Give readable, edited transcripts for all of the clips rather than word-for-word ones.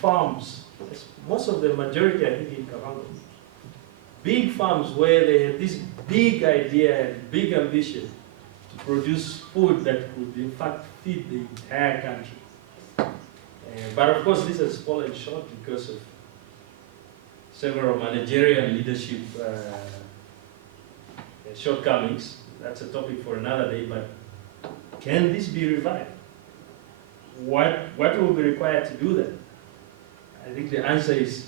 farms, most of the majority I think in Kavango, big farms where they had this big idea and big ambition to produce food that could in fact feed the entire country. But of course this has fallen short because of several managerial leadership shortcomings. That's a topic for another day, but can this be revived? What will be required to do that? I think the answer is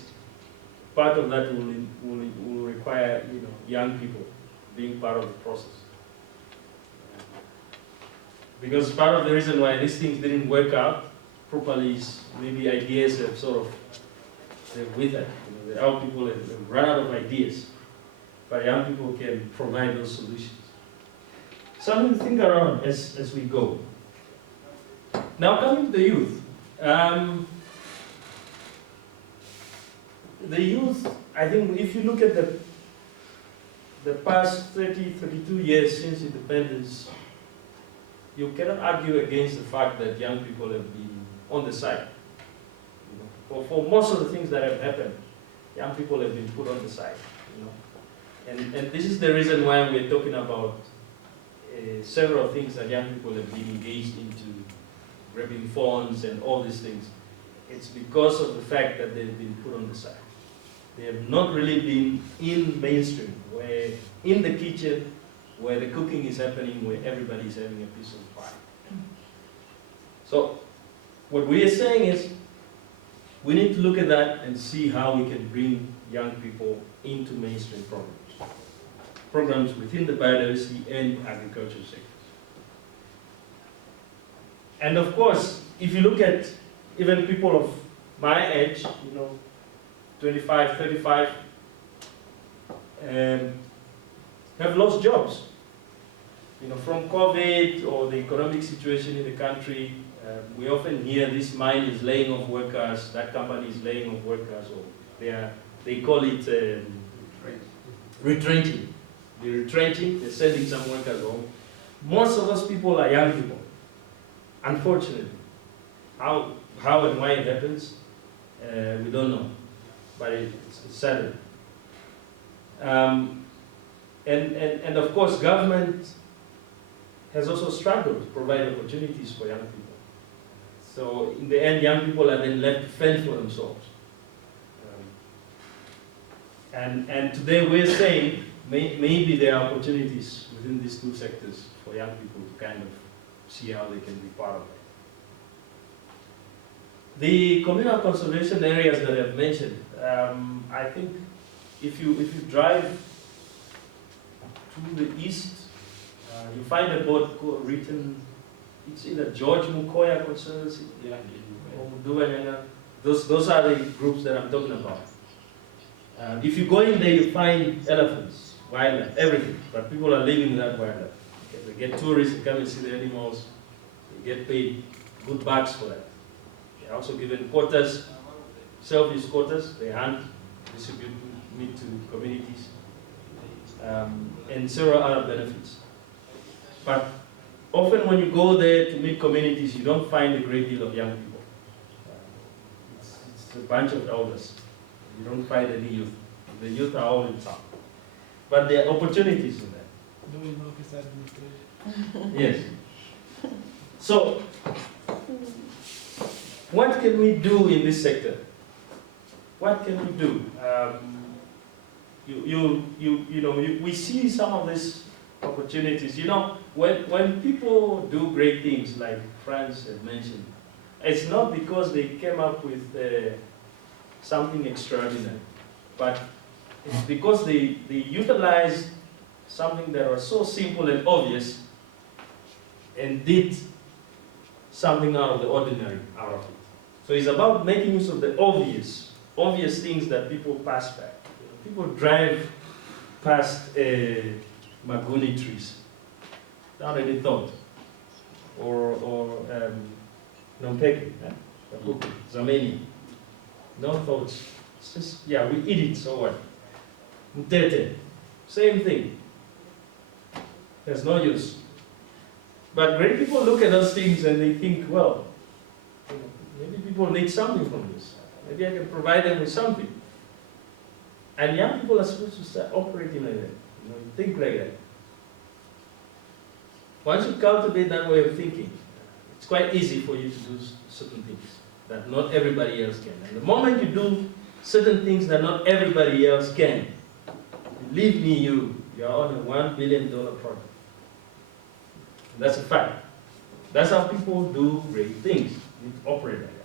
part of that will require young people being part of the process. Because part of the reason why these things didn't work out properly is maybe ideas have sort of withered. The old people have run out of ideas, but young people can provide those solutions. Something to think around as we go. Now coming to the youth. The youth, I think if you look at the past 30, 32 years since independence, you cannot argue against the fact that young people have been on the side. For most of the things that have happened, young people have been put on the side. And this is the reason why we're talking about several things that young people have been engaged into, grabbing phones and all these things. It's because of the fact that they've been put on the side. They have not really been in mainstream, where in the kitchen, where the cooking is happening, where everybody is having a piece of pie. So what we are saying is, we need to look at that and see how we can bring young people into mainstream programs within the biodiversity and agriculture sectors. And of course, if you look at even people of my age, 25, 35, have lost jobs. From COVID or the economic situation in the country, we often hear this mine is laying off workers, that company is laying off workers, or they call it retrenching. They're retrenching, they're sending some workers home. Most of those people are young people, unfortunately. How and why it happens, we don't know, but it's saddening. And of course, government has also struggled to provide opportunities for young people. So in the end, young people are then left to fend for themselves. And today we're saying maybe there are opportunities within these two sectors for young people to kind of see how they can be part of it. The communal conservation areas that I've mentioned, I think if you drive to the east, you find a board written, it's either George Mukoya Conservancy or Muduvanyanga. Those are the groups that I'm talking about. If you go in there, you find elephants, wildlife, everything, but people are living in that wildlife. Okay, they get tourists to come and see the animals, they get paid good bucks for that. They're also given quotas, self-use quotas, they hunt, distribute meat to communities, and several other benefits. But often when you go there to meet communities, you don't find a great deal of young people. It's a bunch of elders. You don't find any youth. The youth are all in town. But there are opportunities in that. Yes. So, what can we do in this sector? What can we do? We see some of these opportunities. When people do great things, like Franz had mentioned, it's not because they came up with something extraordinary, but it's because they utilized something that was so simple and obvious and did something out of the ordinary out of it. So it's about making use of the obvious things that people pass by. People drive past maguni trees without any thought, or nompeki, zameni, no thoughts. It's just, yeah, we eat it, so what? Mtete, same thing. There's no use. But great people look at those things and they think, well, maybe people need something from this. maybe I can provide them with something. And young people are supposed to start operating like that, you know, think like that. Once you cultivate that way of thinking, it's quite easy for you to do certain things that not everybody else can. And the moment you do certain things that not everybody else can, believe me, you're on a $1 billion project. That's a fact. That's how people do great things. You need to operate like that.